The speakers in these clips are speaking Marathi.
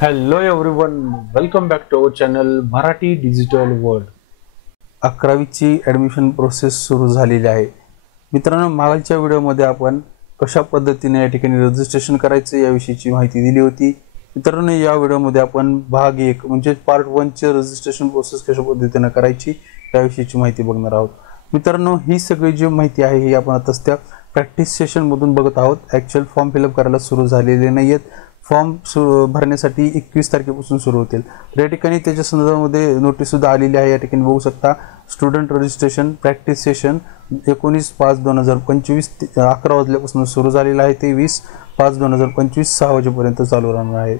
Hello everyone, welcome back to our channel Marathi digital world. 11वीची ॲडमिशन प्रोसेस सुरू झालेली आहे. मित्रांनो, मागच्या व्हिडिओमध्ये आपण कशा पद्धतीने या ठिकाणी रजिस्ट्रेशन करायचे याविषयीची माहिती दिली होती. मित्रांनो, या व्हिडिओमध्ये आपण भाग 1 म्हणजे पार्ट 1 चे रजिस्ट्रेशन प्रोसेस कशा पद्धतीने करायची याविषयीची माहिती बघणार आहोत. मित्रांनो, ही सगळी जी माहिती आहे ही आपण आता त्या प्रॅक्टिस सेशन मधून बघत आहोत. ॲक्च्युअल फॉर्म फिलअप करायला सुरू झालेले नाहीयेत. फॉर्म भरण्यासाठी 21 तारखेपासून सुरू होतील. तर या ठिकाणी त्याच्या संदर्भामध्ये नोटीस सुद्धा आलेली आहे. या ठिकाणी बघू शकता, स्टुडंट रजिस्ट्रेशन प्रॅक्टिस सेशन 19/5/2025 11 वाजल्यापासून सुरू झालेलं आहे ते 20/5/2025 6 वाजेपर्यंत चालू राहणार आहे.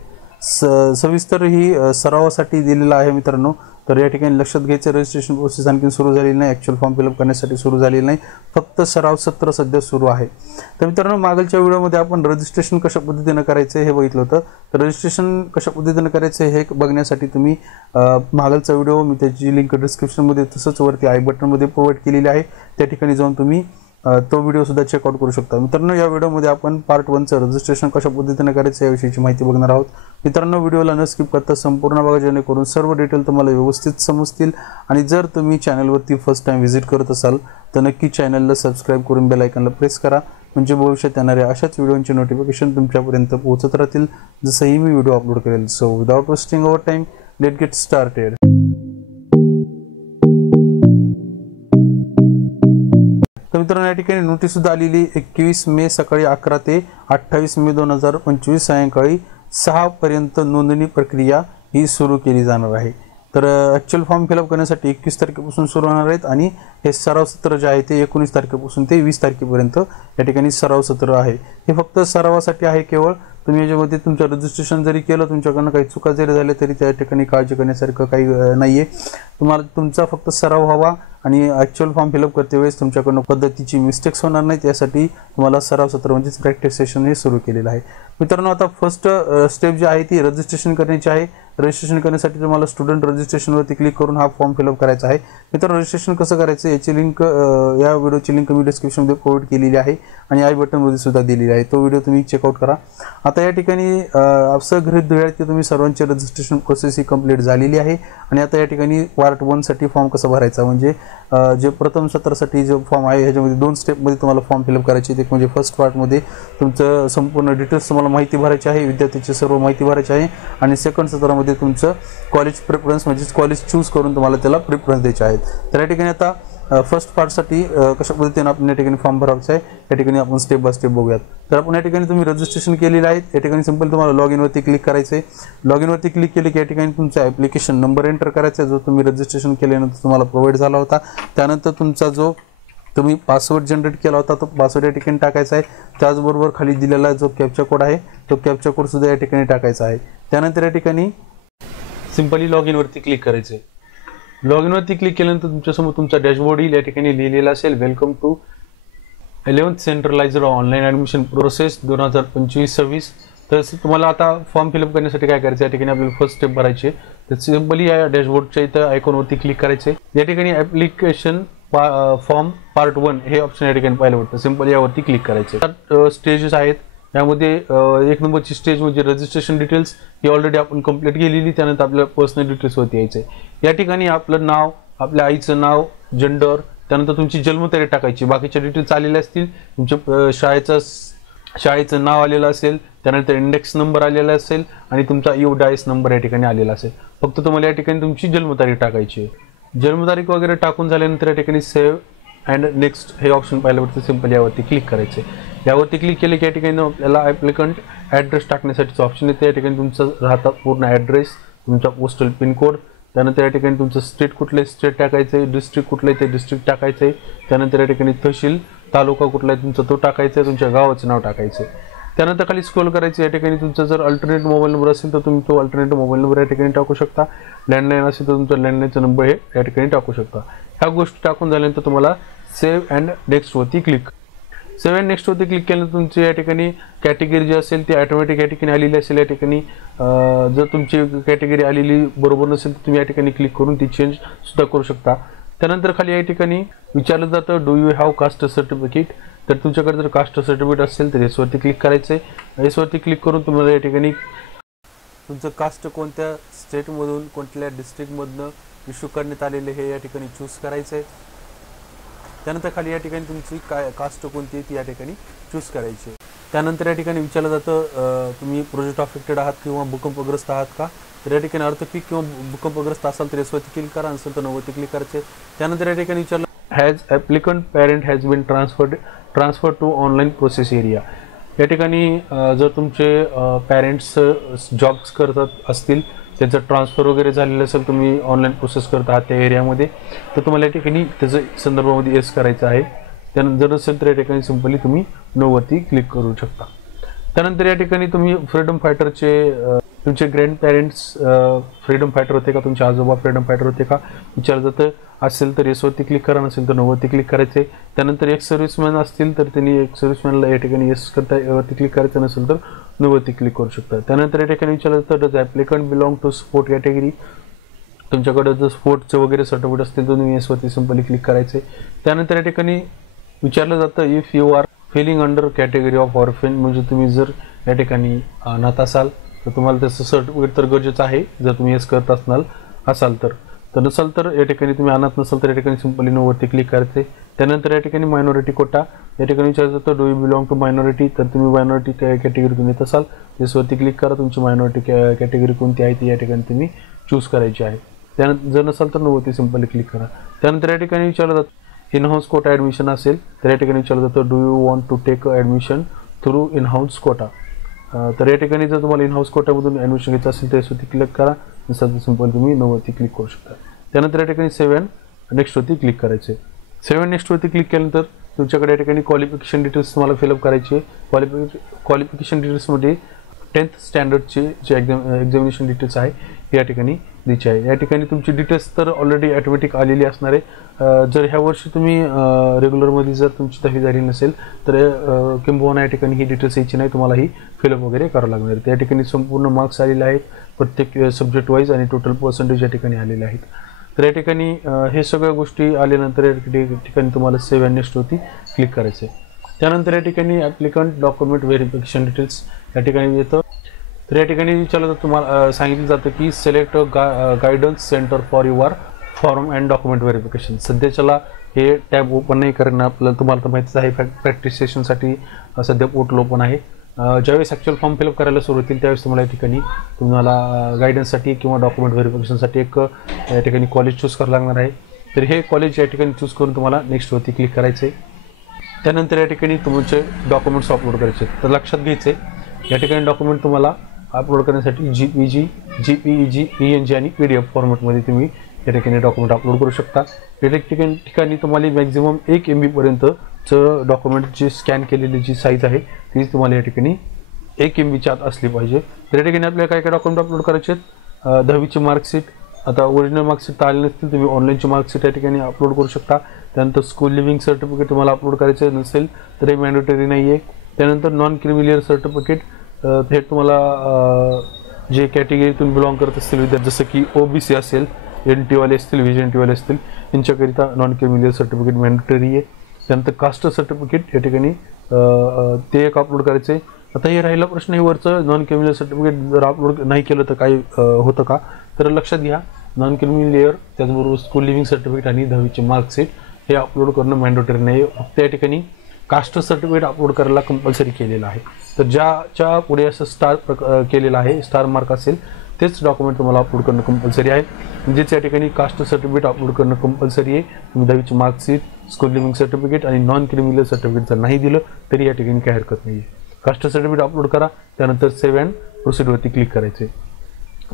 सविस्तर ही सरावासाठी दिलेला आहे मित्रांनो. तर या ठिकाणी लक्षात घ्यायचं, रजिस्ट्रेशन प्रोसेस आणखी सुरू झालेली नाही, ॲक्च्युअल फॉर्म फिलअप करण्यासाठी सुरू झालेली नाही, फक्त सराव सत्र सध्या सुरू आहे. तर मित्रांनो, मागच्या व्हिडिओमध्ये आपण रजिस्ट्रेशन कशा पद्धतीने करायचं हे बघितलं होतं. तर रजिस्ट्रेशन कशा पद्धतीने करायचं हे बघण्यासाठी तुम्ही मागचा व्हिडिओ मी त्याची लिंक डिस्क्रिप्शनमध्ये तसंच वरती आय बटनमध्ये प्रोव्हाइड केलेली आहे. त्या ठिकाणी जाऊन तुम्ही तो व्हिडिओ सुद्धा चेकआउट करू शकता. मित्रांनो, या व्हिडिओमध्ये आपण पार्ट 1चं रजिस्ट्रेशन कशा पद्धतीने करायचं याविषयीची माहिती बघणार आहोत. मित्रांनो, व्हिडिओला न स्किप करता संपूर्ण बघा, जेणेकरून सर्व डिटेल तुम्हाला व्यवस्थित समजतील. आणि जर तुम्ही चॅनलवरती फर्स्ट टाइम व्हिजिट करत असाल तर नक्की चॅनलला सबस्क्राईब करून बेल आयकॉनला प्रेस करा, म्हणजे भविष्यात येणाऱ्या अशाच व्हिडिओंचे नोटिफिकेशन तुमच्यापर्यंत पोहोचत राहतील जसंही मी व्हिडिओ अपलोड करेल. So without wasting our time, let get started. तर मित्रांनो, या ठिकाणी नोटीस सुद्धा आलेली 21 मे सकाळी 11 ते 28 मे 2025 सायंकाळी 6 पर्यंत नोंदणी प्रक्रिया ही सुरू केली जाणार आहे. तर ॲक्च्युअल फॉर्म फिलअप करण्यासाठी 21 तारखेपासून सुरू होणार आहेत आणि हे सराव सत्र जे आहे ते 19 तारखेपासून ते 20 तारखेपर्यंत या ठिकाणी सराव सत्र आहे. हे फक्त सरावासाठी आहे. केवळ तुम्ही याच्यामध्ये तुमचं रजिस्ट्रेशन जरी केलं, तुमच्याकडनं काही चुका जरी झाल्या तरी त्या ठिकाणी काळजी करण्यासारखं काही नाही आहे. तुम्हाला तुमचा फक्त सराव व्हावा आणि ॲक्च्युअल फॉर्म फिलअप करते वेळेस तुमच्याकडनं पद्धतीची मिस्टेक्स होणार नाहीत, यासाठी तुम्हाला सराव सत्र म्हणजेच प्रॅक्टिस सेशन हे सुरू केलेलं आहे. मित्रांनो, आता फर्स्ट स्टेप जी आहे ती रजिस्ट्रेशन करण्याची आहे. रजिस्ट्रेशन करण्यासाठी तुम्हाला स्टुडंट रजिस्ट्रेशनवरती क्लिक करून हा फॉर्म फिलअप करायचा आहे. मित्रांनो, रजिस्ट्रेशन कसं करायचं याची लिंक या व्हिडिओची लिंक मी डिस्क्रिप्शनमध्ये प्रोव्हाइड केलेली आहे आणि आय बटनमध्ये सुद्धा दिलेली आहे. तो व्हिडिओ तुम्ही चेकआउट करा. आता या ठिकाणी असं गृहीत धरूया की तुम्ही सर्वांची रजिस्ट्रेशन प्रोसेस ही कंप्लीट झालेली आहे. आणि आता या ठिकाणी पार्ट 1 साठी फॉर्म कसा भरायचा, म्हणजे जे प्रथम सत्रासाठी जो फॉर्म आहे ह्याच्यामध्ये 2 स्टेपमध्ये तुम्हाला फॉर्म फिलअप करायचे. एक म्हणजे फर्स्ट पार्टमध्ये तुमचं संपूर्ण डिटेल्स तुम्हाला माहिती भरायची आहे, विद्यार्थ्याची सर्व माहिती भरायची आहे. आणि सेकंड सत्रामध्ये तुमचं कॉलेज प्रेफरन्स म्हणजेच कॉलेज चूज करून तुम्हाला त्याला प्रेफरन्स द्यायचे आहेत. तर या ठिकाणी आता फर्स्ट पार्टसाठी कशा पद्धतीने आपण या ठिकाणी फॉर्म भरायचा आहे या ठिकाणी आपण स्टेप बाय स्टेप बघूयात. तर आपण या ठिकाणी तुम्ही रजिस्ट्रेशन केलेलं आहे. या ठिकाणी सिंपल तुम्हाला लॉग इनवरती क्लिक करायचं आहे. लॉग इनवरती क्लिक केले की या ठिकाणी तुमचा ॲप्लिकेशन नंबर एंटर करायचा आहे, जो तुम्ही रजिस्ट्रेशन केल्यानंतर तुम्हाला प्रोव्हाइड झाला होता. त्यानंतर तुमचा जो तुम्ही पासवर्ड जनरेट केला होता तो पासवर्ड या ठिकाणी टाकायचा आहे. त्याचबरोबर खाली दिलेला जो कॅप्चा कोड आहे तो कॅप्चा कोड सुद्धा या ठिकाणी टाकायचा आहे. त्यानंतर या ठिकाणी सिंपली लॉग इनवरती क्लिक करायचं आहे. लॉग इनवरती क्लिक केल्यानंतर तुमच्यासमोर तुमचा डॅशबोर्ड येईल. या ठिकाणी लिहिलेला असेल, welcome to 11th centralised online admission process 2025-26. तर तुम्हाला आता फॉर्म फिलअप करण्यासाठी काय करायचं, या ठिकाणी आपल्याला फर्स्ट स्टेप भरायची. तर सिंपली या डॅशबोर्डच्या इथं आयकॉनवरती क्लिक करायचे. या ठिकाणी ॲप्लिकेशन फॉर्म पार्ट 1 हे ऑप्शन या ठिकाणी पाहिलं होतं. सिंपली यावरती क्लिक करायचे. स्टेजेस आहेत. यामध्ये 1 नंबरची स्टेज म्हणजे रजिस्ट्रेशन डिटेल्स ही ऑलरेडी आपण कंप्लीट केलेली. त्यानंतर आपल्याला पर्सनल डिटेल्सवरती यायचं आहे. या ठिकाणी आपलं नाव, आपल्या आईचं नाव, जेंडर, त्यानंतर तुमची जन्मतारीख टाकायची. बाकीच्या डिटेल्स आलेल्या असतील, तुमच्या शाळेचं नाव आलेलं असेल, त्यानंतर इंडेक्स नंबर आलेला असेल आणि तुमचा UDIS नंबर या ठिकाणी आलेला असेल. फक्त तुम्हाला या ठिकाणी तुमची जन्मतारीख टाकायची आहे. जन्मतारीख वगैरे टाकून झाल्यानंतर या ठिकाणी सेव्ह अँड नेक्स्ट हे ऑप्शन पाहिल्यावरती सिंपल यावरती क्लिक करायचे. यावरती क्लिक केले की या ठिकाणी आपल्याला ॲप्लिकंट ॲड्रेस टाकण्यासाठीचं ऑप्शन येते. या ठिकाणी तुमचं राहता पूर्ण ॲड्रेस, तुमचा पोस्टल पिनकोड, त्यानंतर या ठिकाणी तुमचं स्टेट कुठलं आहे स्टेट टाकायचं आहे, डिस्ट्रिक्ट कुठलं आहे ते डिस्ट्रिक्ट टाकायचं आहे. त्यानंतर या ठिकाणी तहसील तालुका कुठला आहे तुमचा तो टाकायचा आहे, तुमच्या गावाचं नाव टाकायचं आहे. त्यानंतर खाली स्क्रोल करायचं. या ठिकाणी तुमचा जर अल्टरनेट मोबाईल नंबर असेल तर तुम्ही तो अल्टरनेट मोबाईल नंबर या ठिकाणी टाकू शकता. लँडलाईन असेल तर तुमचा लँडलाईनचा नंबर हे या ठिकाणी टाकू शकता. ह्या गोष्टी टाकून झाल्यानंतर तुम्हाला सेव्ह अँड नेक्स्टवरती क्लिक क्लिक केल्यानंतर तुमची या ठिकाणी कॅटेगरी जी असेल ती ऑटोमॅटिक या ठिकाणी आलेली असेल. या ठिकाणी जर तुमची कॅटेगरी आलेली बरोबर नसेल तर तुम्ही या ठिकाणी क्लिक करून ती चेंज सुद्धा करू शकता. त्यानंतर खाली या ठिकाणी विचारलं जातं, do you have caste certificate. तर तुमच्याकडे जर कास्ट सर्टिफिकेट असेल तर येसवरती क्लिक करायचं आहे. येसवरती क्लिक करून तुम्हाला या ठिकाणी तुमचं कास्ट कोणत्या स्टेटमधून कोणत्या डिस्ट्रिक्टमधनं इश्यू करण्यात आलेले हे या ठिकाणी चूज करायचं आहे. त्यानंतर खाली या ठिकाणी तुमची काय कास्ट कोणती आहे ती या ठिकाणी चूज करायची आहे. त्यानंतर या ठिकाणी विचारलं जातं तुम्ही प्रोजेक्ट अफेक्टेड आहात किंवा भूकंपग्रस्त आहात का. तर या ठिकाणी अर्थक्वेक किंवा भूकंपग्रस्त असाल तर यसवरती क्लिक करा, नसेल तर नोवरती क्लिक करायचे. त्यानंतर या ठिकाणी विचारलं has applicant parent has been transfer to online process area. या ठिकाणी जर तुमचे पॅरेंट्स जॉब्स करत असतील, त्याचं ट्रान्सफर वगैरे झालेलं असेल, तुम्ही ऑनलाईन प्रोसेस करत आहात त्या एरियामध्ये, तर तुम्हाला या ठिकाणी त्याचं संदर्भामध्ये येस करायचं आहे. त्यानंतर जर असेल तर या ठिकाणी सिम्पली तुम्ही नोवरती क्लिक करू शकता. त्यानंतर या ठिकाणी तुम्ही फ्रीडम फायटरचे तुमचे ग्रँड पॅरेंट्स फ्रीडम फायटर होते का, तुमचे आजोबा फ्रीडम फायटर होते का विचारलं जातं. असेल तर येसवरती क्लिक करा, नसेल तर नोवरती क्लिक करायचे. त्यानंतर एक सर्व्हिसमॅन असतील तर त्यांनी एक सर्व्हिसमॅनला या ठिकाणी येस करता वरती क्लिक करायचं, नसेल तर नोवरती क्लिक करू शकता. त्यानंतर या ठिकाणी विचारलं जातं does applicant belong to sport category. तुमच्याकडे जर स्पोर्ट्सचं वगैरे सर्टिफिकेट असतील तर तुम्ही येसवरती सिम्पली क्लिक करायचे. त्यानंतर या ठिकाणी विचारलं जातं if you are filling under category of orphan, म्हणजे तुम्ही जर या ठिकाणी अनाथ असाल तर तुम्हाला त्याचं सर्टिफिकेट तर गरजेचं आहे जर तुम्ही येस करत असाल तर. नसाल तर या ठिकाणी तुम्ही अनाथ नसाल तर या ठिकाणी सिम्पली नोवरती क्लिक करायचे. त्यानंतर या ठिकाणी मायनॉरिटी कोटा या ठिकाणी विचारलं जातं do you belong to minority, तर तुम्ही मायनॉरिटी कॅटेगरीतून येत असाल येसवरती क्लिक करा. तुमची मायनॉरिटी कॅटेगरी कोणती आहे ती या ठिकाणी तुम्ही चूज करायची आहे. त्यानंतर जर नसाल तर नोवरती सिम्पली क्लिक करा. त्यानंतर या ठिकाणी विचारलं जातं इन हाऊस कोटा ॲडमिशन असेल तर या ठिकाणी विचारलं जातं do you want to take admission through in house quota. तर या ठिकाणी जर तुम्हाला इन हाऊस कोटामधून ॲडमिशन घ्यायचं असेल तर यावरती क्लिक करा, नसेल तर सिम्पल तुम्ही नोवरती क्लिक करू शकता. त्यानंतर या ठिकाणी सेव्ह नेक्स्टवरती क्लिक करायचे. सेव्ह नेक्स्टवरती क्लिक केल्यानंतर तुमच्याकडे या ठिकाणी क्वालिफिकेशन डिटेल्स तुम्हाला फिलअप करायचे. क्वालिफिकेशन डिटेल्समध्ये 10th स्टँडर्डचे जे एक्झामिनेशन डिटेल्स आहे या ठिकाणी द्यायची आहे. या ठिकाणी तुमची डिटेल्स तर ऑलरेडी ॲटोमॅटिक आलेली असणार आहे. जर ह्या वर्षी तुम्ही रेग्युलरमध्ये जर तुमची 10वी झाली नसेल तर किंबहुना या ठिकाणी ही डिटेल्स यायची नाही, तुम्हाला ही फिलअप वगैरे करावं लागणार आहे. त्या ठिकाणी संपूर्ण मार्क्स आलेले आहेत प्रत्येक सब्जेक्ट वाईज आणि टोटल पर्सेंटेज या ठिकाणी आलेले आहेत. तर या ठिकाणी हे सगळ्या गोष्टी आल्यानंतर या ठिकाणी तुम्हाला सेव्ह अँड नेक्स्टवरती क्लिक करायचं आहे. त्यानंतर या ठिकाणी ॲप्लिकंट डॉक्युमेंट व्हेरिफिकेशन डिटेल्स या ठिकाणी येतं. तर या ठिकाणी विचारलं जातं तुम्हाला सांगितलं जातं की select guidance centre for your form and document verification. सध्याच्याला हे टॅब ओपन नाही करणं आपल्याला तुम्हाला तर माहितीच आहे. प्रॅक्टिस सेशनसाठी सध्या पोर्टल ओपन आहे. ज्यावेळेस ॲक्च्युअल फॉर्म फिलअप करायला सुरू होतील त्यावेळेस तुम्हाला या ठिकाणी तुम्हाला गायडन्ससाठी किंवा डॉक्युमेंट व्हेरिफिकेशनसाठी एक या ठिकाणी कॉलेज चूज करावं लागणार आहे. तर हे कॉलेज या ठिकाणी चूज करून तुम्हाला नेक्स्टवरती क्लिक करायचं आहे. त्यानंतर या ठिकाणी तुमचे डॉक्युमेंट्स अपलोड करायचे. तर लक्षात घ्यायचे या ठिकाणी डॉक्युमेंट तुम्हाला अपलोड करण्यासाठी JPG, JPEG, PNG आणि PDF फॉर्मॅटमध्ये तुम्ही या ठिकाणी डॉक्युमेंट अपलोड करू शकता. या ठिकाणी तुम्हाला मॅक्झिमम 1 MB पर्यंतचं डॉक्युमेंट जे स्कॅन केलेली जी साईज आहे ती तुम्हाला या ठिकाणी 1 MBच्या आत असली पाहिजे. तर या ठिकाणी आपल्याला काय काय डॉक्युमेंट अपलोड करायचे आहेत. 10वीची मार्कशीट, आता ओरिजिनल मार्कशीट आले नसतील तुम्ही ऑनलाईनची मार्कशीट या ठिकाणी अपलोड करू शकता. त्यानंतर स्कूल लिव्हिंग सर्टिफिकेट तुम्हाला अपलोड करायचं नसेल तर हे मॅन्डेटरी नाही आहे. त्यानंतर नॉन क्रिमिलियर सर्टिफिकेट, हे तुम्हाला जे कॅटेगरीतून बिलॉंग करत असतील विद्यार्थी जसं की OBC असेल, NT वाले असतील, VGNT वाले असतील यांच्याकरिता नॉन क्रिमिलियर सर्टिफिकेट मॅन्डेटरी आहे. त्यानंतर कास्ट सर्टिफिकेट या ठिकाणी ते एक अपलोड करायचं आहे. आता हे राहिला प्रश्न हे वरचं नॉन क्रिमिलियर सर्टिफिकेट जर अपलोड नाही केलं तर काय होतं का, तर लक्षात घ्या नॉन क्रिमिलियर त्याचबरोबर स्कूल लिव्हिंग सर्टिफिकेट आणि 10वीची मार्कशीट हे अपलोड करणं मॅन्डेटरी नाही. फक्त या ठिकाणी कास्ट सर्टिफिकेट अपलोड करायला कंपल्सरी केलेलं आहे. तर ज्याच्या पुढे असं स्टार केलेलं आहे, स्टार मार्क असेल तेच डॉक्युमेंट तुम्हाला अपलोड करणं कंपल्सरी आहे. म्हणजेच या ठिकाणी कास्ट सर्टिफिकेट अपलोड करणं कंपल्सरी आहे. तुम्ही 10वीची मार्कशीट, स्कूल लिव्हिंग सर्टिफिकेट आणि नॉन क्रिमिलियर सर्टिफिकेट जर नाही दिलं तरी या ठिकाणी काही हरकत नाही आहे. कास्ट सर्टिफिकेट अपलोड करा, त्यानंतर सेव्ह अँड प्रोसीडवरती क्लिक करायचे.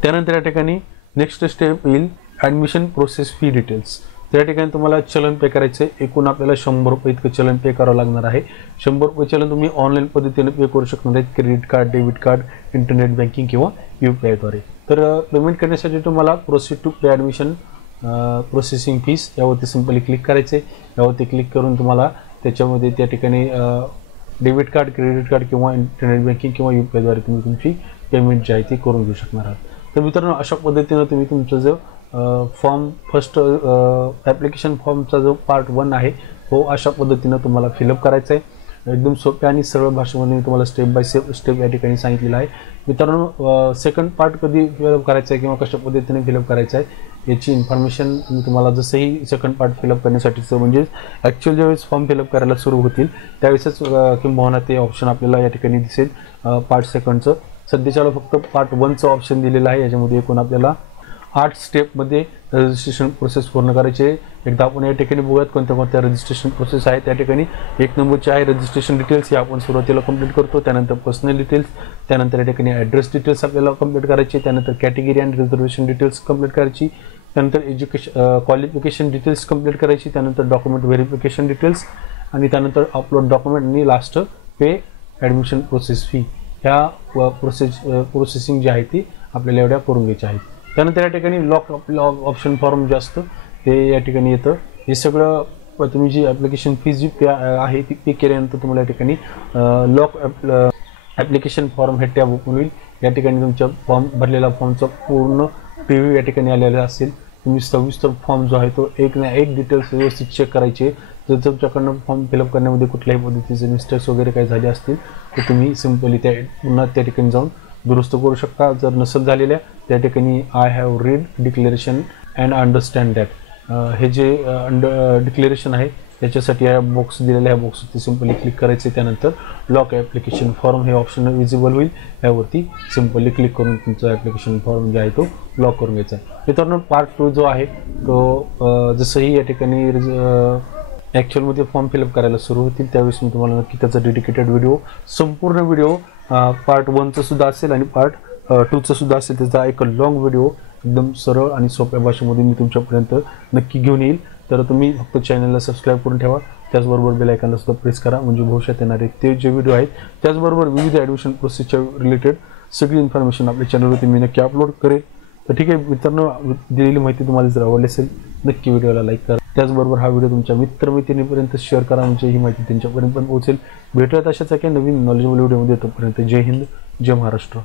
त्यानंतर या ठिकाणी नेक्स्ट स्टेप येईल ॲडमिशन प्रोसेस फी डिटेल्स. त्या ठिकाणी तुम्हाला चलन पे करायचे. एकूण आपल्याला 100 रुपये इतकं चलन पे करावं लागणार आहे. 100 रुपये चलन तुम्ही ऑनलाईन पद्धतीने पे करू शकणार आहेत, credit card, debit card, internet banking किंवा UPI द्वारे. तर पेमेंट करण्यासाठी तुम्हाला proceed to pay admission processing fees यावरती सिम्पली क्लिक करायचे. यावरती क्लिक करून तुम्हाला त्याच्यामध्ये त्या ठिकाणी डेबिट कार्ड, क्रेडिट कार्ड किंवा इंटरनेट बँकिंग किंवा UPI द्वारे तुम्ही तुमची पेमेंट जी आहे ती करून घेऊ शकणार आहात. तर मित्रांनो अशा पद्धतीनं तुम्ही तुमचं जो फॉर्म फर्स्ट ॲप्लिकेशन फॉर्मचा जो पार्ट 1 आहे तो अशा पद्धतीनं तुम्हाला फिलअप करायचा आहे. एकदम सोप्या आणि सरळ भाषेमध्ये मी तुम्हाला स्टेप बाय स्टेप या ठिकाणी सांगितलेलं आहे. मित्रांनो, सेकंड पार्ट कधी फिलअप करायचा आहे किंवा कशा पद्धतीने फिलअप करायचं आहे याची इन्फॉर्मेशन मी तुम्हाला जसंही सेकंड पार्ट फिलअप करण्यासाठीचं म्हणजे ॲक्च्युअल ज्यावेळेस फॉर्म फिलअप करायला सुरू होतील त्यावेळेसच किंबहुना ते ऑप्शन आपल्याला या ठिकाणी दिसेल. पार्ट सेकंडचं सध्याच्याला फक्त पार्ट 1चं ऑप्शन दिलेलं आहे. याच्यामध्ये एकूण आपल्याला 8 स्टेपमध्ये रजिस्ट्रेशन प्रोसेस पूर्ण करायची आहे. एकदा आपण या ठिकाणी बघूयात कोणत्या कोणत्या रजिस्ट्रेशन प्रोसेस आहेत. त्या ठिकाणी 1 नंबरची आहे रजिस्ट्रेशन डिटेल्स, हे आपण सुरुवातीला कंप्लीट करतो. त्यानंतर पर्सनल डिटेल्स, त्यानंतर या ठिकाणी ॲड्रेस डिटेल्स आपल्याला कंप्लीट करायची, त्यानंतर category and reservation details complete करायची, त्यानंतर क्वालिफिकेशन डिटेल्स कंप्लीट करायची, त्यानंतर डॉक्युमेंट व्हेरिफिकेशन डिटेल्स आणि त्यानंतर अपलोड डॉक्युमेंट आणि लास्ट पे ॲडमिशन प्रोसेस फी. ह्या प्रोसेसिंग जी आहे ती आपल्याला एवढ्या करून घ्यायच्या आहेत. त्यानंतर या ठिकाणी लॉक ऑप्शन फॉर्म जे असतं ते या ठिकाणी येतं. हे सगळं तुम्ही जी ॲप्लिकेशन फीज जी पे आहे ती पे केल्यानंतर तुम्हाला या ठिकाणी लॉक ॲप्लिकेशन फॉर्म हे टॅब ओपन होईल. या ठिकाणी तुमच्या फॉर्म भरलेला फॉर्मचा पूर्ण प्रिव्ह्यू या ठिकाणी आलेला असेल. तुम्ही सविस्तर फॉर्म जो आहे तो एक ना एक डिटेल्स व्यवस्थित चेक करायचे. जर तुमच्याकडनं फॉर्म फिलअप करण्यामध्ये कुठल्याही पद्धतीचे मिस्टेक्स वगैरे काही झाले असतील तर तुम्ही सिम्पली पुन्हा त्या ठिकाणी जाऊन दुरुस्त करू शकता. जर नसेल झालेल्या त्या ठिकाणी I have read declaration and understand that हे जे डिक्लेरेशन आहे त्याच्यासाठी या बॉक्स दिलेला आहे. बॉक्सवरती सिम्पली क्लिक करायचे. त्यानंतर लॉक ॲप्लिकेशन फॉर्म हे ऑप्शन विजिबल होईल. यावरती सिम्पली क्लिक करून तुमचा ॲप्लिकेशन फॉर्म जे आहे तो लॉक करून घ्यायचा आहे. मित्रांनो, पार्ट 2 जो आहे तो जसंही या ठिकाणी ॲक्च्युअलमध्ये फॉर्म फिलअप करायला सुरू होतील त्यावेळेस मी तुम्हाला नक्की त्याचा डेडिकेटेड व्हिडिओ, संपूर्ण व्हिडिओ पार्ट 1चं सुद्धा असेल आणि पार्ट 2चं सुद्धा असेल, त्याचा एक लॉंग व्हिडिओ एकदम सरळ आणि सोप्या भाषेमध्ये मी तुमच्यापर्यंत नक्की घेऊन येईल. तर तुम्ही फक्त चॅनलला सबस्क्राईब करून ठेवा. त्याचबरोबर बेल आयकॉनला सुद्धा प्रेस करा म्हणजे भविष्यात येणारे ते जे व्हिडिओ आहेत त्याचबरोबर विविध ॲडमिशन प्रोसेसच्या रिलेटेड सगळी इन्फॉर्मेशन आपल्या चॅनलवरती मी नक्की अपलोड करेन. तर ठीक आहे मित्रांनो, दिलेली माहिती तुम्हाला जर आवडली असेल नक्की व्हिडिओला लाईक करा. त्याचबरोबर हा व्हिडिओ तुमच्या मित्रमैत्रिणीपर्यंत शेअर करा म्हणजे ही माहिती त्यांच्यापर्यंत पण पोहोचेल. भेटूयात अशाच एका नवीन नॉलेजेबल व्हिडिओमध्ये. तोपर्यंत जय हिंद, जय महाराष्ट्र.